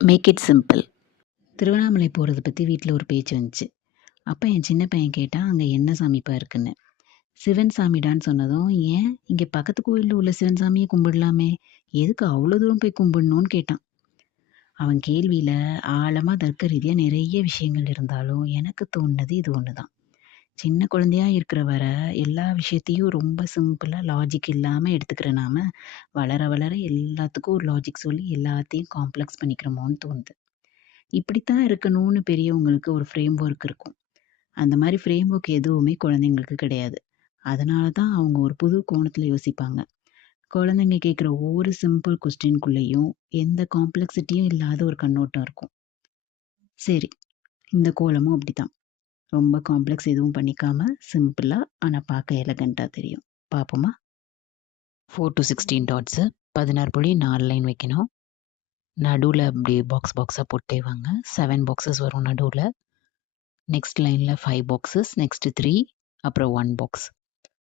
Make it simple. Tiruvannamalai போகிறத பற்றி வீட்டில் ஒரு பேச்சு வந்துச்சு. அப்போ என் சின்ன பையன் கேட்டான், அங்கே என்ன சாமிப்பா இருக்குன்னு. சிவன் சாமிடான்னு சொன்னதும், ஏன் இங்கே பக்கத்து கோயிலில் உள்ள சிவன் சாமியை கும்பிடலாமே, எதுக்கு அவ்வளோ தூரம் போய் கும்பிடணும்னு கேட்டான். அவன் கேள்வியில் ஆழமாக தர்க்க ரீதியாக நிறைய விஷயங்கள் இருந்தாலும் எனக்கு தோணுனது இது ஒன்று தான். சின்ன குழந்தையா இருக்கிற வர எல்லா விஷயத்தையும் ரொம்ப சிம்பிளாக லாஜிக் இல்லாமல் எடுத்துக்கிற நாம வளர வளர எல்லாத்துக்கும் ஒரு லாஜிக் சொல்லி எல்லாத்தையும் காம்ப்ளெக்ஸ் பண்ணிக்கிறோமோன்னு தோணுது. இப்படித்தான் இருக்கணும்னு பெரியவங்களுக்கு ஒரு ஃப்ரேம் ஒர்க் இருக்கும். அந்த மாதிரி ஃப்ரேம் ஒர்க் எதுவுமே குழந்தைங்களுக்கு கிடையாது. அதனால தான் அவங்க ஒரு புது கோணத்தில் யோசிப்பாங்க. குழந்தைங்க கேட்குற ஒவ்வொரு சிம்பிள் கொஸ்டின்குள்ளேயும் எந்த காம்ப்ளெக்சிட்டியும் இல்லாத ஒரு கண்ணோட்டம் இருக்கும். சரி, இந்த கோலமும் அப்படித்தான். ரொம்ப காம்ப்ளெக்ஸ் எதுவும் பண்ணிக்காம சிம்பிளாக ஆனால் பார்க்க எலகண்ட்டாக தெரியும். பார்ப்போமா? 4 to 16 டாட்ஸு, 16 புள்ளி 4 லைன் வைக்கணும். நடுவில் அப்படி பாக்ஸாக போட்டே வாங்க. 7 பாக்ஸஸ் வரும் நடுவில். நெக்ஸ்ட் லைனில் 5 பாக்ஸஸ், நெக்ஸ்ட்டு 3, அப்புறம் 1 பாக்ஸ்.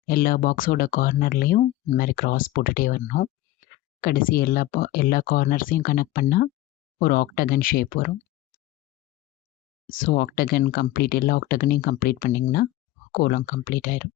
எல்லா பாக்ஸோட கார்னர்லேயும் இந்த மாதிரி கிராஸ் போட்டுகிட்டே வரணும். கடைசி எல்லா கார்னர்ஸையும் கனெக்ட் பண்ணால் ஒரு ஆக்டகன் ஷேப் வரும். ஸோ ஆக்டகன் கம்ப்ளீட், எல்லா ஆக்டகனையும் கம்ப்ளீட் பண்ணிங்கன்னா கோலம் கம்ப்ளீட் ஆயிடும்.